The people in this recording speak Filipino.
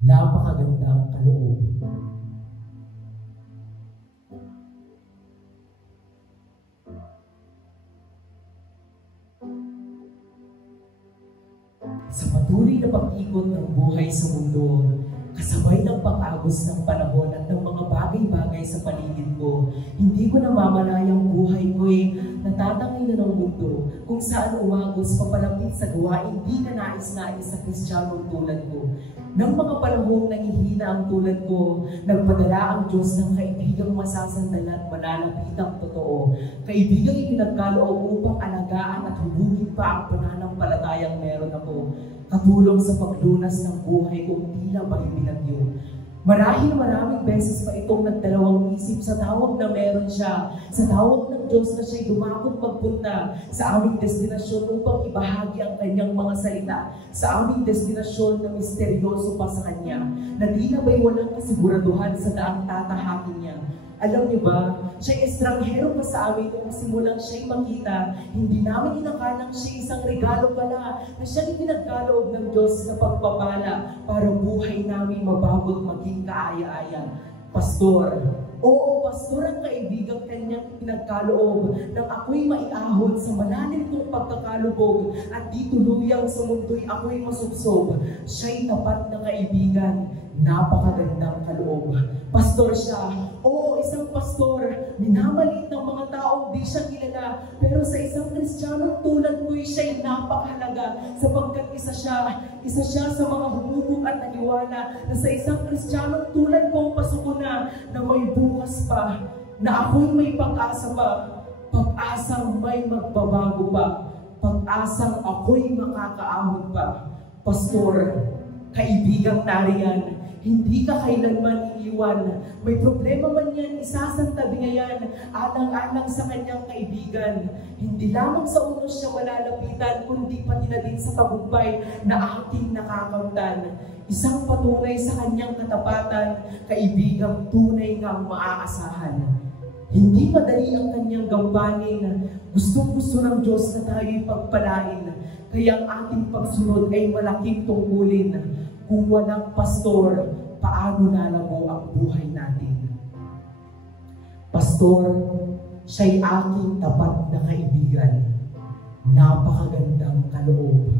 Napakagandang kaloob. Sa patuloy na pag-ikot ng buhay sa mundo, kasabay ng pag-agos ng panahon at ng mga bagay-bagay sa paligid ko, hindi ko namamalayang buhay ko'y natatangay na ng mundo kung saan umagos papalapit sa gawain di ka nais-nais sa Kristiyanong tulad ko. Nang mga panahong nangihina ang tulad ko, nagpadala ang Diyos ng kaibigang masasandala at mananapitang totoo. Kaibigang ipinagkaloob upang alagaan at hubugin pa ang pananampalatayang meron ako. Katulong sa paglunas ng buhay kung tila ba'y binagyo. Marahil maraming beses pa itong nagdalawang isip sa tawag na meron siya, sa tawag ng Diyos na siya'y dumakot magpunta sa aming destinasyon upang ibahagi ang kanyang mga salita, sa aming destinasyon na misteryoso pa sa kanya, na di na ba'y walang kasiguraduhan sa daang tatahakin niya. Alam niyo ba, siya'y estranghero pa sa amin kung simulang siya'y makita. Hindi namin inakalang siya'y isang regalo pala na siya'y pinagkaloob ng Diyos na pagpapala para buhay namin mabago't maging kaaya-aya. Pastor, oo, pastor ang kaibigang kanyang pinagkaloob nang ako'y maiahon sa malalim kong pagkakalubog at di tuluyang sa mundo'y ako'y masubsob. Siya'y tapat na kaibigan, napakagandang kaloob. Pastor siya, oo, isang pastor, minamaliit ng mga taong di siya kilala, pero sa isang Kristiyanong tulad ko'y siya'y napakahalaga sapagkat isa siya sa mga humubog at naniwala na sa isang Kristiyanong tulad ko pasuko na may bukas pa, na ako'y may pag-asa pa, pag-asang may magbabago pa, pag-asang ako'y makakaahon pa. Pastor, kaibigang nariyan, hindi ka kailanman iiwan. May problema man yan, isasantabi niya yan, alang-alang sa kanyang kaibigan. Hindi lamang sa unos siya malalapitan, kundi pati na din sa tagumpay na ating nakakamtan. Isang patunay sa kanyang katapatan, kaibigang tunay nga ang maaasahan. Hindi madali ang kanyang gampanin. Gustong-gusto ng Diyos na tayo'y pagpalain. Kaya ang ating pagsunod ay malaking tungkulin. Kung walang pastor, paano lalago ang buhay natin? Pastor, siya'y aking tapat na kaibigan. Napakagandang kaloob.